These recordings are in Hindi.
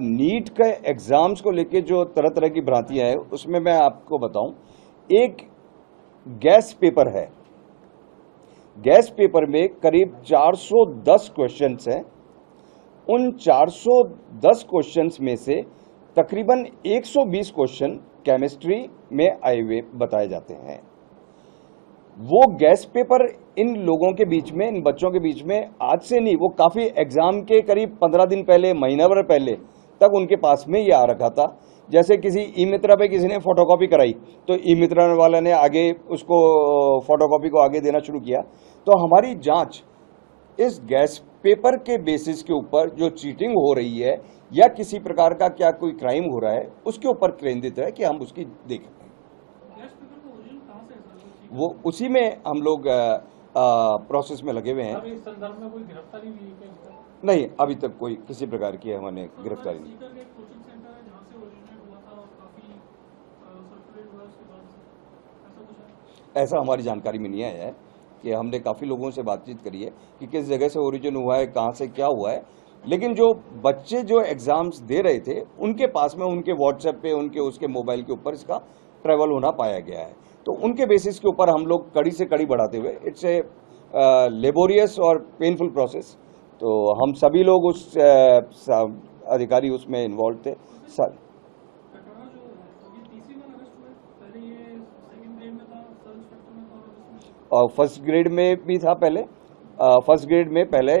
नीट के एग्जाम्स को लेके जो तरह तरह की भ्रांतियां हैं उसमें मैं आपको बताऊं, एक गैस पेपर है, गैस पेपर में करीब 410 क्वेश्चंस हैं। उन 410 क्वेश्चंस में से तकरीबन 120 क्वेश्चन केमिस्ट्री में आए हुए बताए जाते हैं। वो गैस पेपर इन लोगों के बीच में, इन बच्चों के बीच में आज से नहीं, वो काफी एग्जाम के करीब 15 दिन पहले, महीना भर पहले तक उनके पास में ये आ रखा था। जैसे किसी ई मित्रा पे किसी ने फोटोकॉपी कराई तो ई मित्रा वाले ने आगे उसको फोटोकॉपी को आगे देना शुरू किया। तो हमारी जांच इस गैस पेपर के बेसिस के ऊपर जो चीटिंग हो रही है या किसी प्रकार का क्या कोई क्राइम हो रहा है उसके ऊपर केंद्रित है कि हम उसकी देखें। वो उसी में हम लोग प्रोसेस में लगे हुए हैं। इस संदर्भ में कोई गिरफ्तारी हुई है क्या? नहीं, अभी तक कोई किसी प्रकार की हमने गिरफ्तारी नहीं। ऐसा हमारी जानकारी में नहीं आया है कि हमने काफ़ी लोगों से बातचीत करी है कि किस जगह से ओरिजिन हुआ है, कहाँ से क्या हुआ है, लेकिन जो बच्चे जो एग्जाम्स दे रहे थे उनके पास में उनके व्हाट्सएप पे, उनके उसके मोबाइल के ऊपर इसका ट्रैवल होना पाया गया है। तो उनके बेसिस के ऊपर हम लोग कड़ी से कड़ी बढ़ाते हुए, इट्स ए लेबोरियस और पेनफुल प्रोसेस, तो हम सभी लोग उस अधिकारी उसमें इन्वॉल्व थे सर। और फर्स्ट ग्रेड में भी था पहले, फर्स्ट ग्रेड में पहले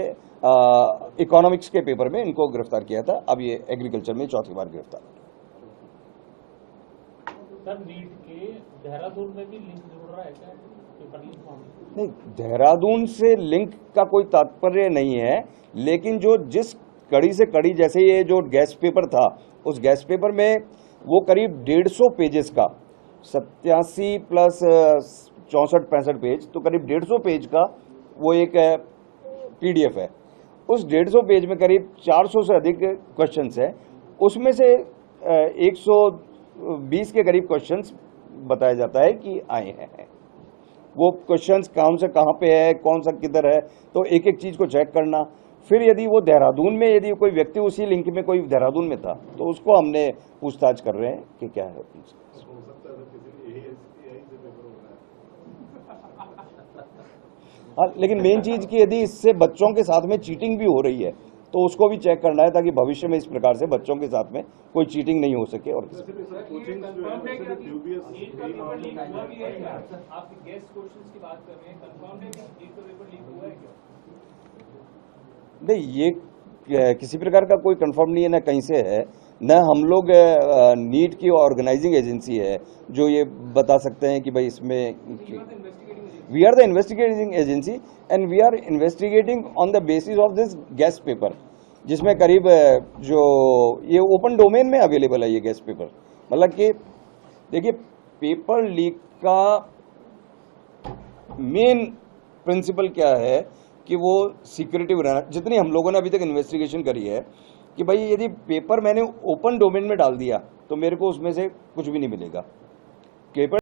इकोनॉमिक्स के पेपर में इनको गिरफ्तार किया था। अब ये एग्रीकल्चर में चौथी बार गिरफ्तार। सर, नीट के देहरादून में भी लिंक जुड़ रहा है क्या? पेपर लीक मामले? नहीं, देहरादून से लिंक का कोई तात्पर्य नहीं है, लेकिन जो जिस कड़ी से कड़ी, जैसे ये जो गैस पेपर था, उस गैस पेपर में वो करीब 150 पेजेस का, 87 प्लस 64-65 पेज, तो करीब 150 पेज का वो एक PDF है। उस 150 पेज में करीब 400 से अधिक क्वेश्चंस है। उसमें से 120 के करीब क्वेश्चंस बताया जाता है कि आए हैं। वो क्वेश्चंस कहाँ से कहाँ पे है, कौन सा किधर है, तो एक एक चीज को चेक करना। फिर यदि वो देहरादून में, यदि कोई व्यक्ति उसी लिंक में कोई देहरादून में था तो उसको हमने पूछताछ कर रहे हैं कि क्या है। हाँ, लेकिन मेन चीज की यदि इससे बच्चों के साथ में चीटिंग भी हो रही है तो उसको भी चेक करना है, ताकि भविष्य में इस प्रकार से बच्चों के साथ में कोई चीटिंग नहीं हो सके। और नहीं, ये किसी प्रकार का कोई कंफर्म नहीं है, ना कहीं से है, न हम लोग नीट की ऑर्गेनाइजिंग एजेंसी है जो ये बता सकते हैं कि भाई इसमें। We are the investigating agency and we are investigating on the basis of this gas paper, जिसमें करीब जो ये ओपन डोमेन में अवेलेबल है ये गैस पेपर। मतलब कि देखिए, पेपर लीक का मेन प्रिंसिपल क्या है कि वो सिक्योरिटी रहना। जितनी हम लोगों ने अभी तक इन्वेस्टिगेशन करी है कि भाई यदि पेपर मैंने ओपन डोमेन में डाल दिया तो मेरे को उसमें से कुछ भी नहीं मिलेगा। पेपर